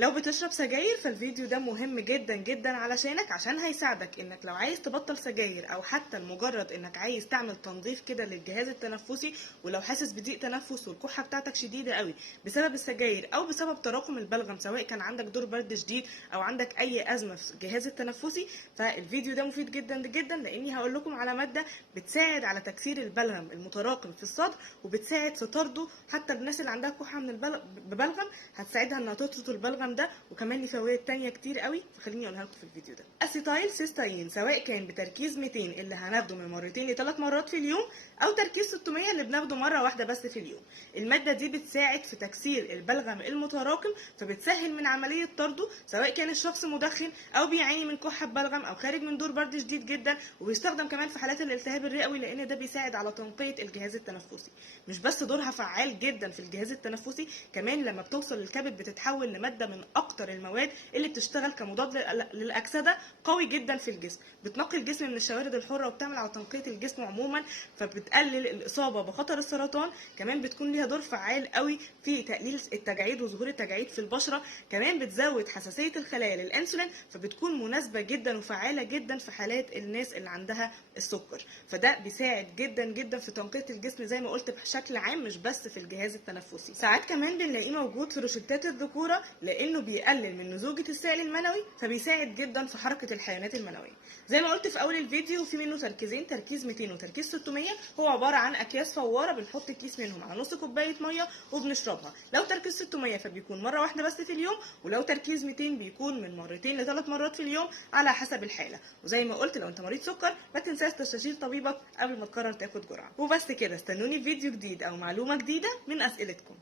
لو بتشرب سجاير فالفيديو ده مهم جدا جدا علشانك، عشان هيساعدك انك لو عايز تبطل سجاير او حتى لمجرد انك عايز تعمل تنظيف كده للجهاز التنفسي، ولو حاسس بضيق تنفس والكحه بتاعتك شديده قوي بسبب السجاير او بسبب تراكم البلغم، سواء كان عندك دور برد شديد او عندك اي ازمه في الجهاز التنفسي، فالفيديو ده مفيد جدا جدا، لاني هقول لكم على ماده بتساعد على تكسير البلغم المتراكم في الصدر، وبتساعد في طرده. حتى الناس اللي عندها كحه من ببلغم هتساعدها انها تطرد البلغم ده، وكمان ليه فوائد تانية كتير قوي، فخليني اقولها لكم في الفيديو ده. اسيتايل سيستاين سواء كان بتركيز 200 اللي هناخده من مرتين ل3 مرات في اليوم، او تركيز 600 اللي بناخده مره واحده بس في اليوم. الماده دي بتساعد في تكسير البلغم المتراكم، فبتسهل من عمليه طرده، سواء كان الشخص مدخن او بيعاني من كحه ببلغم او خارج من دور برد شديد جدا. وبيستخدم كمان في حالات الالتهاب الرئوي، لان ده بيساعد على تنقيه الجهاز التنفسي. مش بس دورها فعال جدا في الجهاز التنفسي، كمان لما بتوصل للكبد بتتحول لماده من اكتر المواد اللي بتشتغل كمضاد للاكسده قوي جدا في الجسم. بتنقي الجسم من الشوارد الحره وبتعمل على تنقيه الجسم عموما، فبتقلل الاصابه بخطر السرطان. كمان بتكون ليها دور فعال قوي في تقليل التجاعيد وظهور التجاعيد في البشره. كمان بتزود حساسيه الخلايا للانسولين، فبتكون مناسبه جدا وفعاله جدا في حالات الناس اللي عندها السكر. فده بيساعد جدا جدا في تنقيه الجسم زي ما قلت بشكل عام، مش بس في الجهاز التنفسي. ساعات كمان بنلاقيه موجود في روشتات الذكوره، لانه بيقلل من نضوجه السائل المنوي، فبيساعد جدا في حركه الحيوانات المنويه. زي ما قلت في اول الفيديو، في منه تركيزين، تركيز 200 وتركيز 600. هو عباره عن اكياس فواره بنحط كيس منهم على نص كوبايه ميه وبنشربها. لو تركيز 600 فبيكون مره واحده بس في اليوم، ولو تركيز 200 بيكون من مرتين ل3 مرات في اليوم على حسب الحاله. وزي ما قلت، لو انت مريض سكر ما تنساش تستشير طبيبك قبل ما تقرر تاخد جرعه. وبس كده، استنوني في فيديو جديد او معلومه جديده من اسئلتكم.